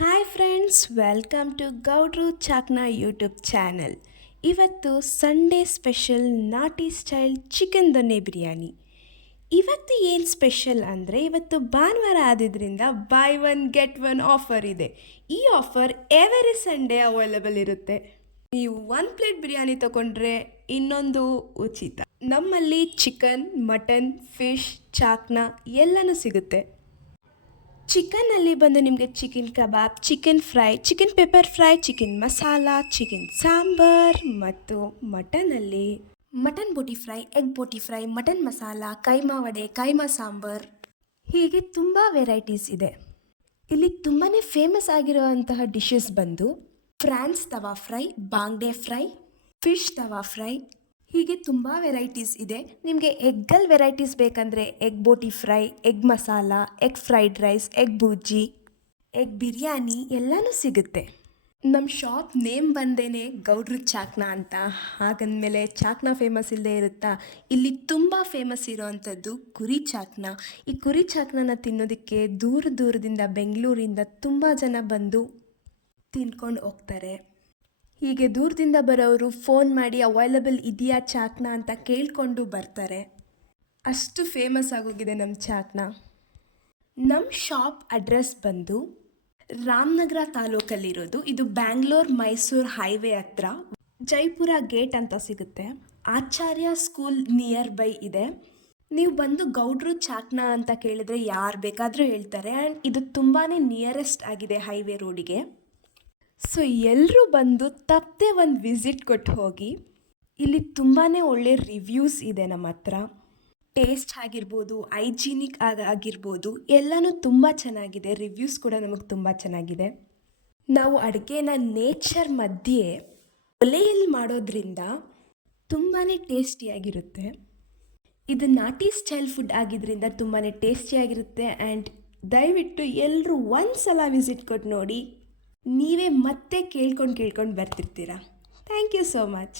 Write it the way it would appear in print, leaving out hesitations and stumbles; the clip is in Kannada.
Hi friends, welcome to Gowdru Chakna YouTube channel. ಇವತ್ತು ಸಂಡೇ ಸ್ಪೆಷಲ್ ನಾಟಿ ಸ್ಟೈಲ್ ಚಿಕನ್ ದೊನ್ನೆ ಬಿರಿಯಾನಿ. ಇವತ್ತು ಏನು ಸ್ಪೆಷಲ್ ಅಂದರೆ, ಇವತ್ತು ಭಾನುವಾರ ಆದಿದ್ದರಿಂದ buy one get one offer ಇದೆ. ಈ ಆಫರ್ ಎವರಿ ಸಂಡೇ ಅವೈಲಬಲ್ ಇರುತ್ತೆ. ನೀವು 1 ಪ್ಲೇಟ್ ಬಿರಿಯಾನಿ ತಗೊಂಡ್ರೆ ಇನ್ನೊಂದು ಉಚಿತ. ನಮ್ಮಲ್ಲಿ ಚಿಕನ್, ಮಟನ್, ಫಿಶ್, ಚಾಕ್ನಾ ಎಲ್ಲನೂ ಸಿಗುತ್ತೆ. ಚಿಕನ್ನಲ್ಲಿ ಬಂದು ನಿಮಗೆ chicken kebab, chicken fry, chicken pepper fry, chicken masala, chicken sambar, ಮತ್ತು ಮಟನಲ್ಲಿ mutton boti fry, egg boti fry, mutton masala, keema vada, keema sambar, ಹೀಗೆ ತುಂಬ ವೆರೈಟೀಸ್ ಇದೆ. ಇಲ್ಲಿ ತುಂಬಾ ಫೇಮಸ್ ಆಗಿರುವಂತಹ ಡಿಶಸ್ ಬಂದು ಫ್ರಾನ್ಸ್ ತವಾ ಫ್ರೈ, ಬಾಂಗ್ಡೆ ಫ್ರೈ, ಫಿಶ್ ತವಾ ಫ್ರೈ, ಹೀಗೆ ತುಂಬ ವೆರೈಟೀಸ್ ಇದೆ. ನಿಮಗೆ ಎಗ್ಗಲ್ಲಿ ವೆರೈಟೀಸ್ ಬೇಕಂದರೆ egg boti fry, egg masala, egg fried rice, egg bhurji, egg biryani ಎಲ್ಲನೂ ಸಿಗುತ್ತೆ. ನಮ್ಮ ಶಾಪ್ ನೇಮ್ ಬಂದೇನೆ ಗೌಡ್ರು ಚಾಕ್ನಾ ಅಂತ. ಹಾಗಂದಮೇಲೆ ಚಾಕ್ನಾ ಫೇಮಸ್ ಇಲ್ಲದೆ ಇರುತ್ತಾ? ಇಲ್ಲಿ ತುಂಬ ಫೇಮಸ್ ಇರೋವಂಥದ್ದು ಕುರಿ ಚಾಕ್ನಾ. ಈ ಕುರಿ ಚಾಕ್ನಾನ ತಿನ್ನೋದಕ್ಕೆ ದೂರ ದೂರದಿಂದ ಬೆಂಗಳೂರಿಂದ ತುಂಬ ಜನ ಬಂದು ತಿನ್ಕೊಂಡು ಹೋಗ್ತಾರೆ. ಹೀಗೆ ದೂರದಿಂದ ಬರೋರು ಫೋನ್ ಮಾಡಿ ಅವೈಲಬಲ್ ಇದೆಯಾ ಚಾಕ್ನಾ ಅಂತ ಕೇಳಿಕೊಂಡು ಬರ್ತಾರೆ. ಅಷ್ಟು ಫೇಮಸ್ ಆಗೋಗಿದೆ ನಮ್ಮ ಚಾಕ್ನಾ. ನಮ್ಮ ಶಾಪ್ ಅಡ್ರೆಸ್ ಬಂದು ರಾಮನಗರ ತಾಲೂಕಲ್ಲಿರೋದು. ಇದು ಬ್ಯಾಂಗ್ಳೂರ್ ಮೈಸೂರು ಹೈವೇ ಹತ್ರ ಜೈಪುರ ಗೇಟ್ ಅಂತ ಸಿಗುತ್ತೆ. ಆಚಾರ್ಯ ಸ್ಕೂಲ್ ನಿಯರ್ ಬೈ ಇದೆ. ನೀವು ಬಂದು ಗೌಡ್ರು ಚಾಕ್ನಾ ಅಂತ ಕೇಳಿದ್ರೆ ಯಾರು ಬೇಕಾದರೂ ಹೇಳ್ತಾರೆ. ಆ್ಯಂಡ್ ಇದು ತುಂಬಾ ನಿಯರೆಸ್ಟ್ ಆಗಿದೆ ಹೈವೇ ರೋಡಿಗೆ. ಸೊ ಎಲ್ಲರೂ ಬಂದು ತಪ್ಪದೆ ಒಂದು ವಿಸಿಟ್ ಕೊಟ್ಟು ಹೋಗಿ. ಇಲ್ಲಿ ತುಂಬಾ ಒಳ್ಳೆ ರಿವ್ಯೂಸ್ ಇದೆ ನಮ್ಮ ಹತ್ರ. ಟೇಸ್ಟ್ ಆಗಿರ್ಬೋದು, ಹೈಜೀನಿಕ್ ಆಗಿರ್ಬೋದು, ಎಲ್ಲನೂ ತುಂಬ ಚೆನ್ನಾಗಿದೆ. ರಿವ್ಯೂಸ್ ಕೂಡ ನಮಗೆ ತುಂಬ ಚೆನ್ನಾಗಿದೆ. ನಾವು ಅಡುಗೆನ ನೇಚರ್ ಮಧ್ಯೆ ಒಲೆಯಲ್ಲಿ ಮಾಡೋದ್ರಿಂದ ತುಂಬಾ ಟೇಸ್ಟಿಯಾಗಿರುತ್ತೆ. ಇದು ನಾಟಿ ಸ್ಟೈಲ್ ಫುಡ್ ಆಗಿದ್ದರಿಂದ ತುಂಬಾ ಟೇಸ್ಟಿಯಾಗಿರುತ್ತೆ. ಆ್ಯಂಡ್ ದಯವಿಟ್ಟು ಎಲ್ಲರೂ ಒಂದು ಸಲ ವಿಸಿಟ್ ಕೊಟ್ಟು ನೋಡಿ. ನೀವೇ ಮತ್ತೆ ಕೇಳ್ಕೊಂಡು ಬರ್ತಿರ್ತೀರ. Thank you so much.